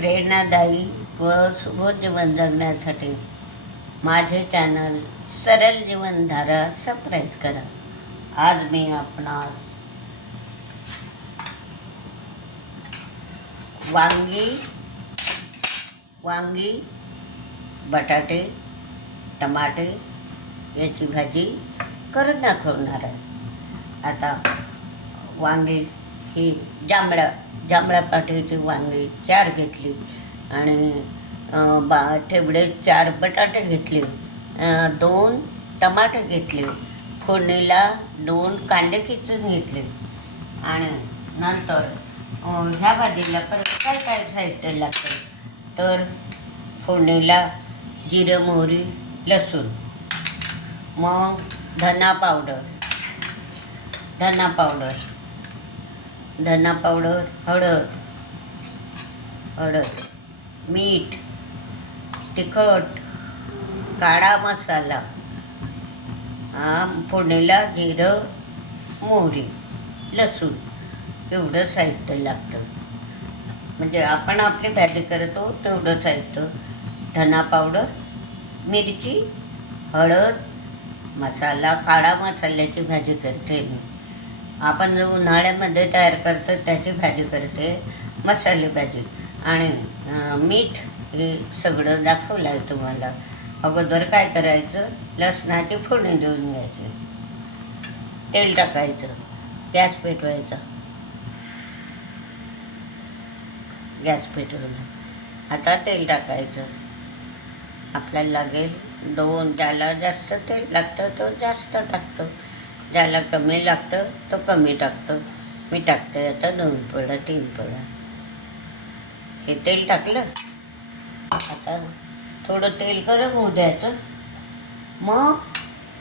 प्रेरणादायी व सुबोध जीवन जगण्यासाठी माझे चॅनल सरळ जीवनधारा सबस्क्राईब करा. आज मी आपणास वांगी वांगी बटाटे टमाटे याची भाजी करून दाखवणार आहे. आता वांगी ही जांभळ्या जांभळ्या पाठीची वांगी चार घेतली आणि बा तेवढे चार बटाटे घेतले. दोन टमाटे घेतले. फोडणीला दोन कांदे किचून घेतले. आणि नंतर ह्या भाजीला परत काय काय साहित्य लागतं? तर फोडणीला जिरं मोहरी लसूण. मग धना पावडर. धना पावडर. धना पावडर हळद हळद मीठ तिखट काळा मसाला फोडणीला जिरं मोहरी लसूण एवढं साहित्य लागतं. म्हणजे आपण आपली भाजी करतो तेवढं साहित्य. धना पावडर मिरची हळद मसाला काळा मसाल्याची भाजी करते मी. आपण जो उन्हाळ्यामध्ये तयार करतो त्याची भाजी करते मसाले भाजी. आणि मीठ हे सगळं दाखवलं आहे तुम्हाला. अगोदर काय करायचं? लसणाची फोडणी देऊन घ्यायची. तेल टाकायचं. गॅस पेटवायचा. गॅस पेटवला आता तेल टाकायचं. आपल्याला लागेल दोन ज्याला जास्त तेल लागतं तो जास्त टाकतो. ज्याला कमी लागतं तो कमी टाकतो. मी टाकते आता दोन पळा तीन पळा हे तेल टाकलं. आता थोडं तेल गरम होऊ द्यायचं. मग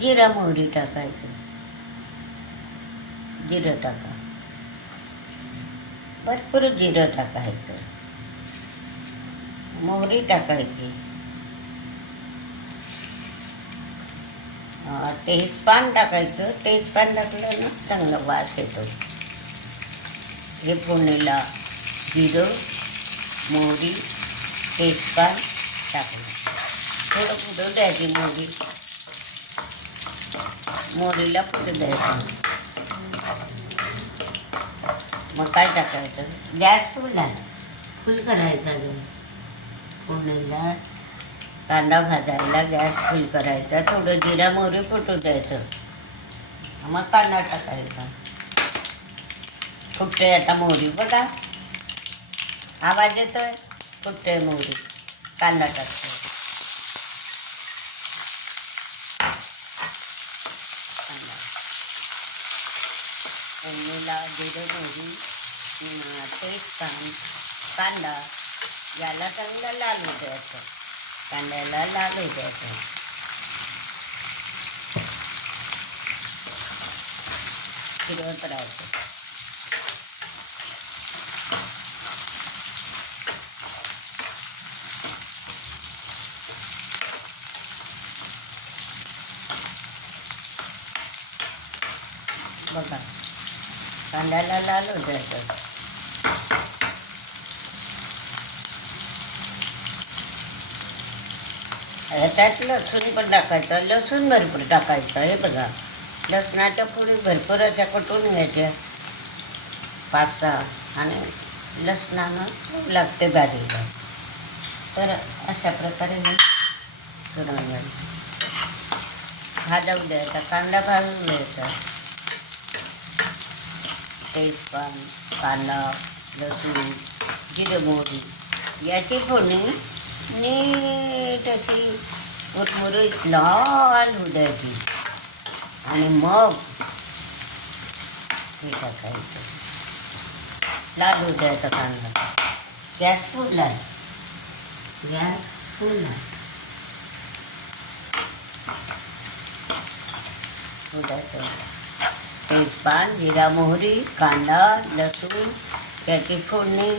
जिरा मोहरी टाकायचं. जिरं टाका. भरपूर जिरं टाकायचं. मोहरी टाकायची. तेजपान टाकायचं तेजपान टाकलं ना चांगला वास येतो. हे फोडणीला जिरं मोहरी तेजपान टाकलं. थोडं पुढं द्यायची मोहरी. मोहरीला पुढं द्यायचं. मग काय टाकायचं? गॅस फुल आहे फुल करायचा गॅस फोडणीला कांदा भाजायला गॅस फुल करायचा थोडं जिरा मोहरी फुटू द्यायचं? मग कांदा टाकायचा. फुटते आता मोहरी बघा. आवाज येतोय? फुटते मोहरी. कांदा टाकतो कांदा. फोडणीला जिरं मोहरी अं, कांदा. याला चांगलं लाल होऊ द्यायचं कांद्याला लाल होऊ द्यायचं फिरवत राहायचं बघा कांद्याला लाल होऊ द्यायचं त्यात लसूण पण टाकायचं लसूण भरपूर टाकायचं हे बघा. लसणाच्या पुढे भरपूर अशा कटून घ्यायच्या? पाच सहा. आणि लसणानं खूप लागते भाजीला तर अशा प्रकारे मी करून भाजवून द्यायचा कांदा भाजून द्यायचा तेजपान कांदा लसूण जिरं मोहरी याची फोडणी नीट अशी मुरमुरीत लाल उद्याची. आणि मग हे टाकायचं. लाल उद्याचा कांदा. गॅस फुल गॅस फुल आहे होऊ तेजपान जिरा मोहरी कांदा लसूण त्याची फोडणी.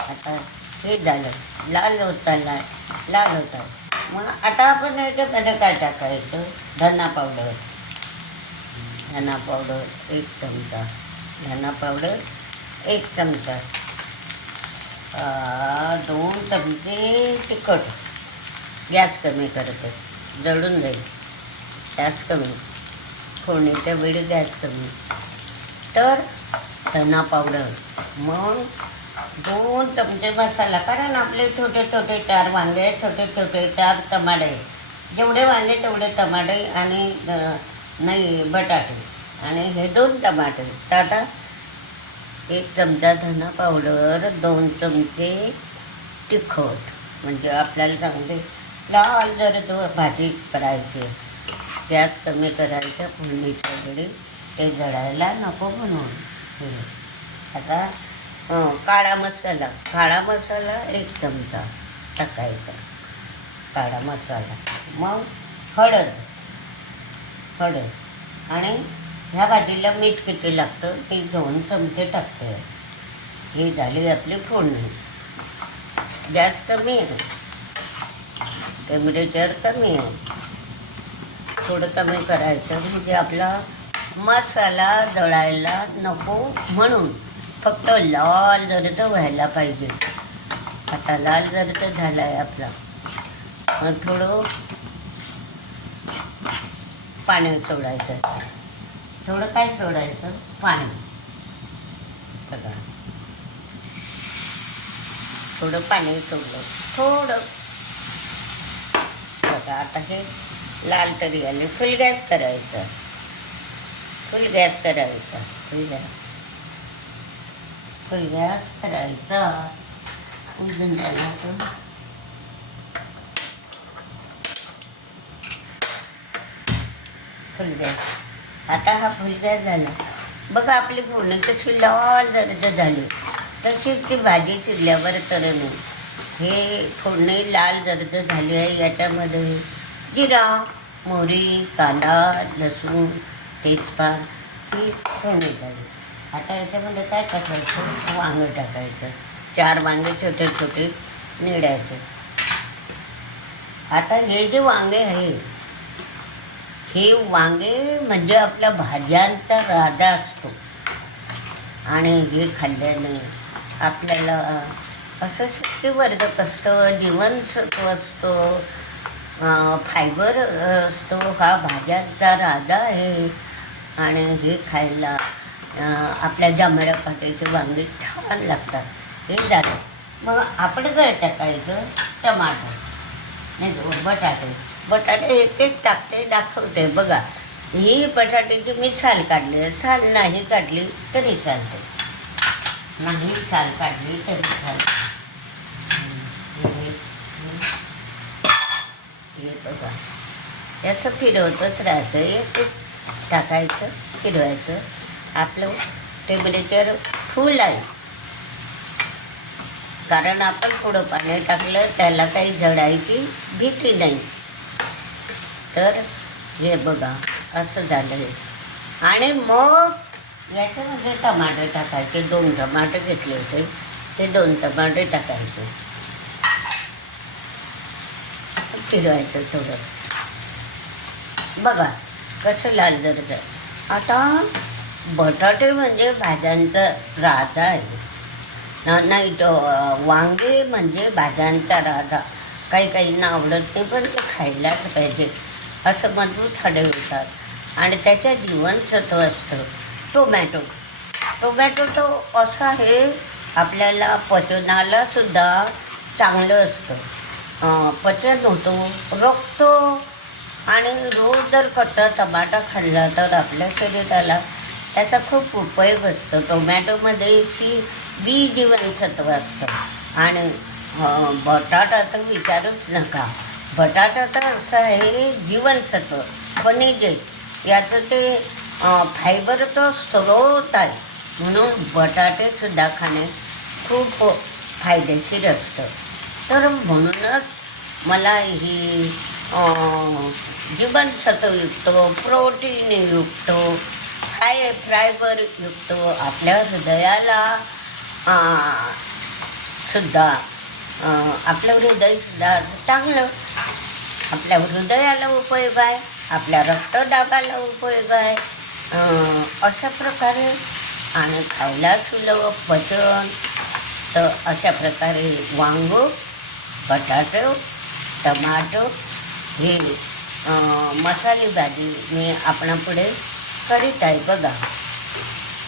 आता हे झालं. लाल होता लाल लाल होता. मग आता आपण याच्यामध्ये काय टाकायचं? धना पावडर धना पावडर एक चमचा. धना पावडर एक चमचा. दोन चमचे तिखट. गॅस कमी करते. जळून जाईल. गॅस कमी. फोडणीच्या वेळी गॅस कमी. तर धना पावडर मग दोन चमचे मसाला. कारण आपले छोटे छोटे चार वांगे छोटे छोटे चार टमाटे. जेवढे वांगे तेवढे टमाटे आणि नाही बटाटे. आणि हे दोन टमाटे. तर आता एक चमचा धना पावडर दोन चमचे तिखट. म्हणजे आपल्याला चांगले लाल जर तो भाजी करायची गॅस कमी करायचा फोडणीच्या वेळी ते जळायला नको म्हणून. हे. आता हो, काळा मसाला. काळा मसाला एक चमचा टाकायचा. काळा मसाला. मग हळद. हळद. आणि ह्या भाजीला मीठ किती लागतं ते दोन चमचे टाकते. ही झाली आपली फोडणी. गॅस कमी आहे. टेम्परेचर कमी आहे. थोडं कमी करायचं म्हणजे आपला मसाला दळायला नको म्हणून. फक्त लाल जर व्हायला पाहिजे. आता लाल जर झाला आहे आपला. मग थोडं पाणी सोडायचं. थोडं काय सोडायचं? पाणी. बघा. थोडं पाणी सोडलं. थोडं. बघा आता हे लाल तरी आले. फुल गॅस करायचं. फुल गॅस करायचा. फुल गॅस फुल करायचा उजून त्याला तो फुल आता हा फुलग्या झाला बघा आपली पूर्ण कशी लाल जरद झाली तशीच ती भाजी शिजल्यावर तरण हे फोडणी लाल जर्द झाली आहे याच्यामध्ये जिरा मोहरी कांदा लसूण तेजपात ही फोडणी झाली आता याच्यामध्ये काय टाकायचं? वांगं टाकायचं. चार वांगे छोटे छोटे निडायचे आता हे जे वांगे आहे हे वांगे म्हणजे आपल्या भाज्यांचा राजा असतो. आणि हे खाल्ल्याने आपल्याला असं शक्तिवर्धक असतं जीवनसत्व असतं फायबर असतो. हा भाज्यांचा राजा आहे. आणि हे खायला आपल्या जांभळ्या पात्याचे वांगे छान लागतात. हे झालं. मग आपण काय टाकायचं टमाटर. नाही बटाटे बटाटे एक एक टाकते दाखवते. बघा ही बटाट्याची मी साल काढली साल नाही काढली तरी चालते. नाही साल काढली तरी चालते. हे- बघा. याचं फिरवतच राहायचं. एक एक टाकायचं फिरवायचं. आपलं टेम्परेचर फुल आहे. कारण आपण पुढं पाणी टाकलं त्याला काही जडायची भीती नाही. तर हे बघा असं झालं आणि मग याच्यामध्ये टमाटर टाकायचे दोन टमाटर घेतले होते. ते दोन टमाटे टाकायचे. फिरवायचं थोडं. बघा कसं लाल जर आता बटाटे म्हणजे भाज्यांचा राजा आहे. ना- नाही तो वांगे म्हणजे भाज्यांचा राजा. काही काहींना आवडत नाही पण ते खायलाच पाहिजे असं मजबूत हाडे होतात. आणि त्याच्या जीवनसत्व असतं. टोमॅटो. टोमॅटो तो असं आहे आपल्याला पचनाला सुद्धा चांगलं असतं. पचन होतो रोखतो. आणि रोज जर कट्टा टमाटा खाल्ला तर आपल्या शरीराला त्याचा खूप उपयोग असतो. टोमॅटोमध्ये शी बी जीवनसत्व असतं. आणि बटाटा तर विचारूच नका. बटाटा तर असं आहे जीवनसत्व खनिजे. याचं ते फायबर तो स्रोत आहे. म्हणून बटाटेसुद्धा खाणे खूप फायदेशीर असतं. तर म्हणूनच मला ही जीवनसत्वयुक्त प्रोटीनयुक्त काय फ्रायवर युक्त आपल्या हृदयाला सुद्धा आपलं हृदयसुद्धा चांगलं. आपल्या हृदयाला उपयोग आहे आपल्या रक्तदाबाला उपयोग आहे. अशा प्रकारे आणि खायला सुलभ पचन तर अशा प्रकारे वांगो बटाटो टमाटो हे अं, मसाली भाजी मी आपणापुढे करीत आहे बघा.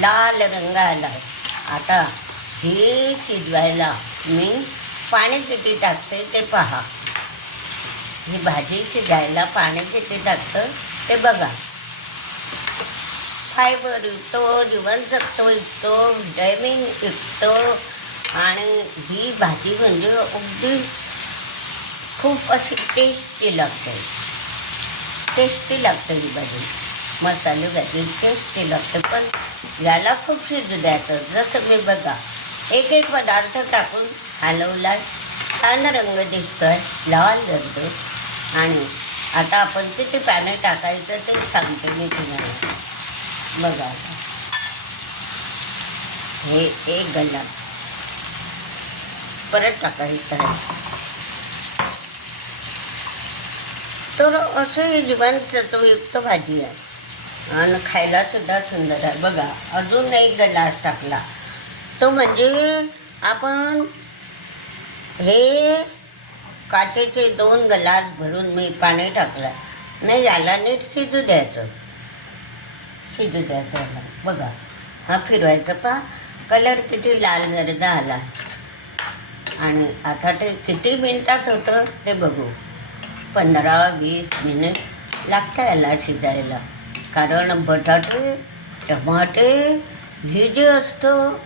लाल रंग आला आता हे शिजवायला मी पाणी किती टाकते ते पहा. ही भाजी शिजायला पाणी किती टाकतं ते बघा. फायबर विकतो जीवनसत्व विकतो व्हिटॅमिन विकतो आणि ही भाजी म्हणजे अगदी खूप अशी टेस्टी लागते. टेस्टी लागते ही भाजी. मसाले भाजी टेस्टी लागते पण याला खूप शिजू द्यायचं. जसं मी बघा एक एक पदार्थ टाकून हलवला छान रंग दिसतोय लाल जरतो आणि आता आपण किती पाणी टाकायचं ते सांगते मी तुम्हाला. बघा. आता. हे एक गल्ला परत टाकायचं आहे. तर असं ही जीवनसत्वयुक्त भाजी आहे. आणि खायलासुद्धा सुंदर आहे. बघा अजून एक ग्लास टाकला. तो म्हणजे आपण हे काचेचे दोन ग्लास भरून मी पाणी टाकलं. नाही याला नीट शिजू द्यायचं. शिजू द्यायचं याला. बघा हा फिरवायचा पा. कलर किती लाल जरदा आला. आणि आता ते किती मिनटात होतं ते बघू. पंधरा वीस मिनिट लागतं याला शिजायला. कारण बटाटे टमाटे हे जे असतं.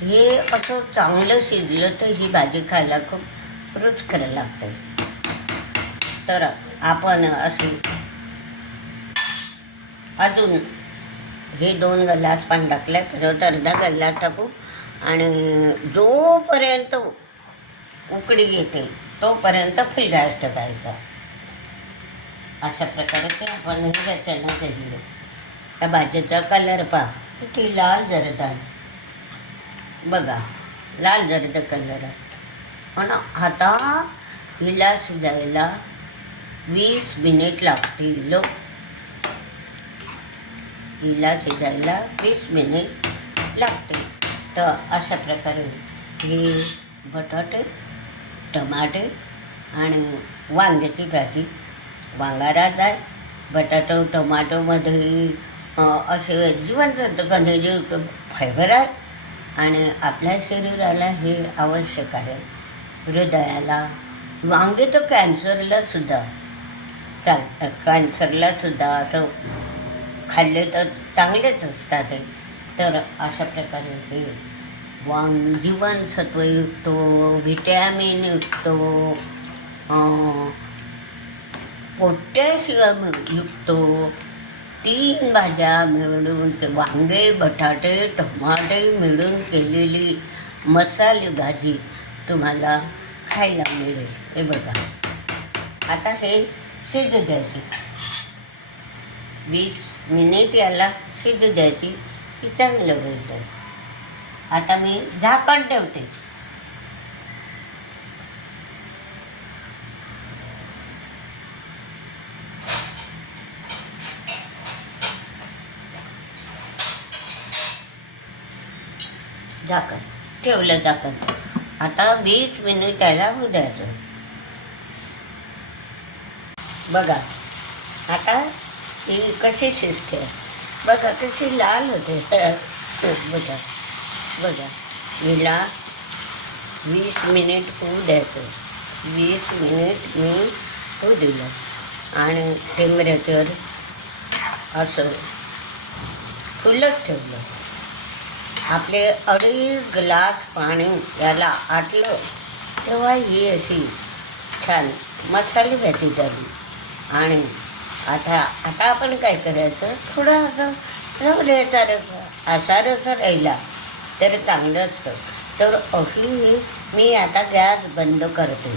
हे असं चांगलं शिजलं तर ही भाजी खायला खूप रुचकर लागते. तर आपण असे अजून हे दोन गल्लास पाणी टाकलं परत अर्धा गल्ला टाकू आणि जोपर्यंत उकडी येते तोपर्यंत फुल गॅस टाकायचा. अशा प्रकारे ते आपण हे रचना केली त्या भाजीचा कलर पहा. किती लाल जरद आहे. बघा लाल जरद कलर आहे. पण आता हिला शिजायला वीस मिनिट लागतील हो. हिला शिजायला वीस मिनिट लागतील. तर अशा प्रकारे हे बटाटे टमाटे आणि वांग्याची भाजी वांगारात आहे. बटाटो टोमॅटोमध्ये असे जिवंत खनिजे फायबर आहे आणि आपल्या शरीराला हे आवश्यक आहे. हृदयाला वांगे तर कॅन्सरला सुद्धा. चाल कॅन्सरला सुद्धा असं खाल्ले तर चांगलेच असतात. ते तर अशा प्रकारे हे वांग जीवनसत्वयुक्त व्हिटॅमिन युक्त पोटॅशियम युक्त तीन भाज्या मिळून ते वांगे बटाटे टमाटे मिळून केलेली मसाले भाजी तुम्हाला खायला मिळेल. हे बघा. आता हे शिजू द्यायची. वीस मिनिट याला शिजू द्यायची. की चांगलं होईल. आता मी झाकण ठेवते. झाकण ठेवलं झाकण आता वीस मिनिट त्याला होऊ द्यायचं बघा आता ती कशी शिजते बघा कशी लाल होते. बघा बघा. हिला वीस मिनिट होऊ द्यायचं. वीस मिनिट मी होऊ दिलं. आणि टेम्परेचर असं. खुलत ठेवलं. आपले अडीच ग्लास पाणी याला आटलं तेव्हा ही अशी छान मसाली भाजी झाली. आणि आता आता आपण काय करायचं? थोडं असं राहू द्यायचा रस असा रस राहिला तर चांगलं असतं. तर अशी मी आता गॅस बंद करते.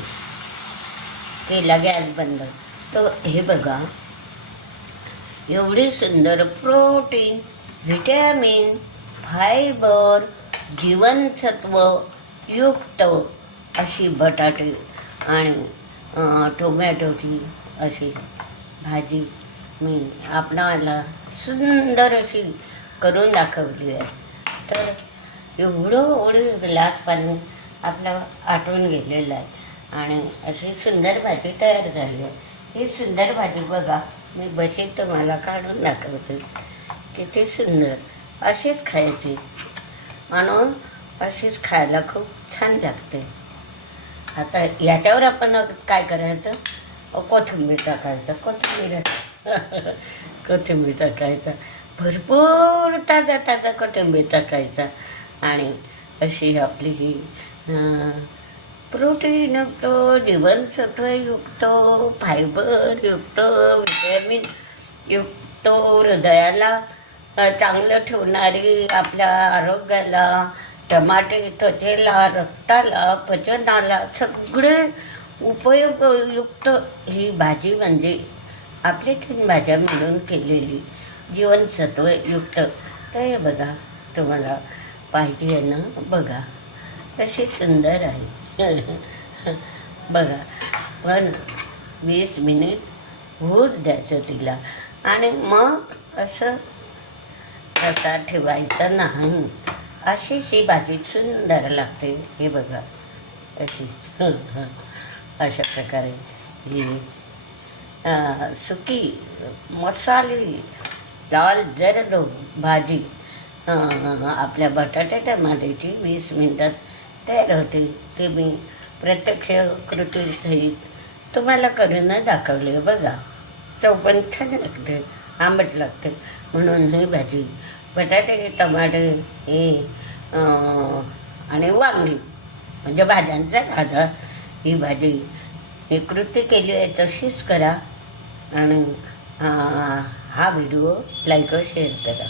केला गॅस बंद. तर हे बघा एवढी सुंदर प्रोटीन व्हिटॅमिन फायबर जीवनसत्व युक्त अशी बटाटे आणि टोमॅटोची अशी भाजी मी आपणाला सुंदर अशी करून दाखवली आहे. तर एवढं ओढी ग्लास पाणी आपलं आटवून गेलेलं आहे आणि अशी सुंदर भाजी तयार झाली आहे. ही सुंदर भाजी बघा मी बशीत तुम्हाला काढून दाखवते. किती सुंदर. अशीच खायची. म्हणून अशीच खायला खूप छान लागते. आता याच्यावर आपण काय करायचं? कोथिंबीर टाकायचं. कोथिंबीर. कोथिंबीर टाकायचं. भरपूर ताजा ताजा कोथिंबीर टाकायचा. आणि अशी आपली ही प्रोटीन प्रोटीनयुक्त जीवनसत्वयुक्त फायबरयुक्त विटॅमिन युक्त हृदयाला चांगलं ठेवणारी आपल्या आरोग्याला टमाटे त्वचेला रक्ताला पचनाला सगळे उपयोगयुक्त ही भाजी म्हणजे आपली तीन भाज्या मिळून केलेली जीवनसत्वयुक्त तर हे बघा तुम्हाला पाहिजे आहे ना? बघा. कशी सुंदर आहे. बघा. पण वीस मिनिट होऊ द्यायचं तिला. आणि मग असं असा ठेवायचं नाही. अशी ही भाजी सुंदर लागते. हे बघा. अशी. अशा प्रकारे ही सुकी मसाली लाल जरद भाजी आपल्या बटाटे टमाट्याची वीस मिनटात तयार होते. ती मी प्रत्यक्ष कृतीसहित तुम्हाला करून दाखवले. बघा. चव पण छान लागते. आंबट लागते. म्हणून ही भाजी बटाटे टमाटे हे आणि वांगी. म्हणजे भाज्यांचा राजा ही भाजी ही कृती केली आहे तशीच करा आणि हा व्हिडिओ लाईक शेअर करा.